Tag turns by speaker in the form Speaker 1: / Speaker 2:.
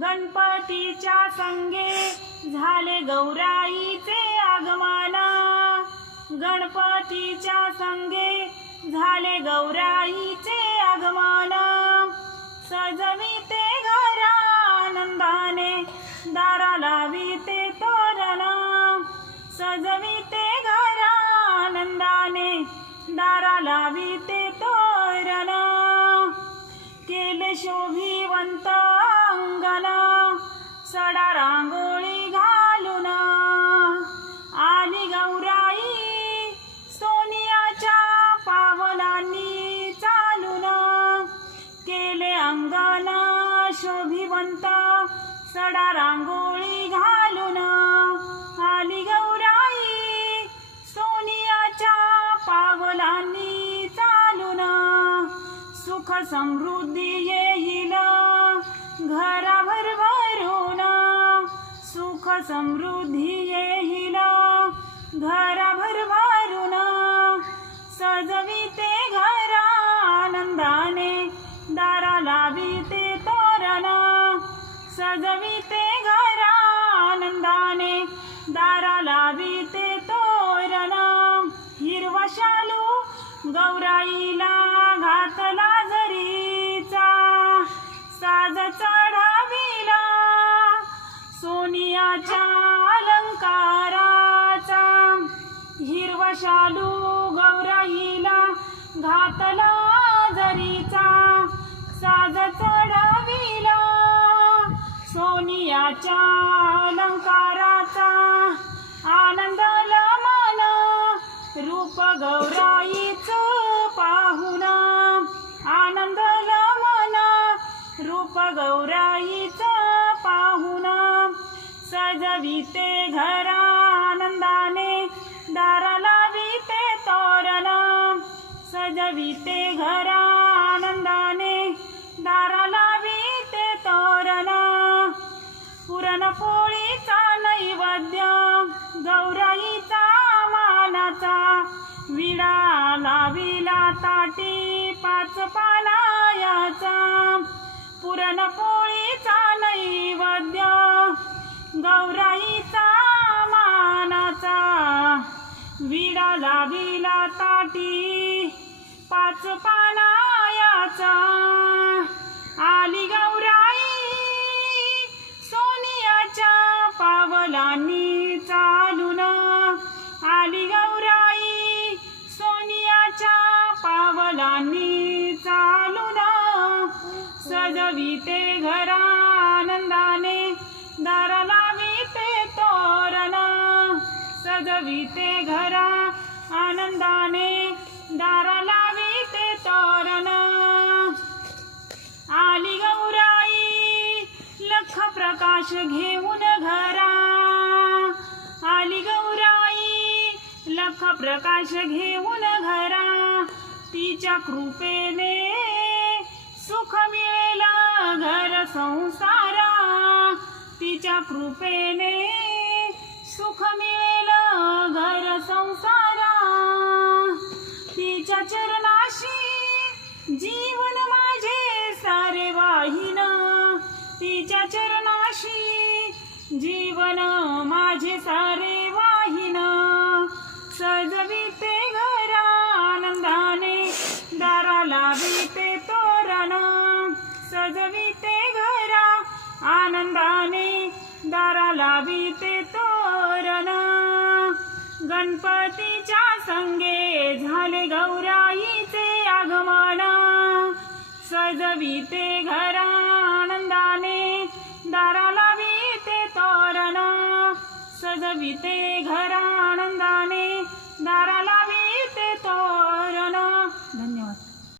Speaker 1: गणपतीच्या संगे झाले गौराईचे आगमन. गणपतीच्या संगे झाले गौराईचे आगमन. सजविते घरा आनंदाने दारा लाविते तोरण. सजवी समृद्धी येईल. घराभर भरून सुख समृद्धी येईल. घराभर भरून सजविते घरा आनंदाने दारा लाविते तोरण. सजविते घरा आनंदाने दारा लाविते तोरण. हिरवा शालू गौराईला शालू गौराईला घातला जरीचा साज चढविला सोनियाच्या अलंकाराचा. आनंद मन रूप गौराईच पाहुण आनंद मन रूप गौराईच पाहुण सजविते घर घरा आनंदाने दाराला लाविते तोरणा. पुरणपोळीचा नैवेद्य गौराईचा मानाचा. विडा लाविला ताटी पाच पानायाचा. पुरणपोळीचा नैवेद्य गौराईचा मानाचा. विडा लाविला ताटी पाच पानायाचा आली गौराई सोनियाच्या पावलांनी चालून. आली गौराई सोनियाच्या पावलांनी चालून. सजविते घरा आनंदाने दार लाविते तोरण. सजविते घर प्रकाश घेऊन घरा. आली गौराई लख प्रकाश घेऊन घरा. तिच्या कृपेने सुख मिळेल घर संसारा. तिच्या कृपेने सुख मिळेल लाविते तोरणा. गणपतीच्या संगे झाले गौराईचे आगमन. सजविते घरा आनंदाने दारा लाविते तोरण. सजविते घरा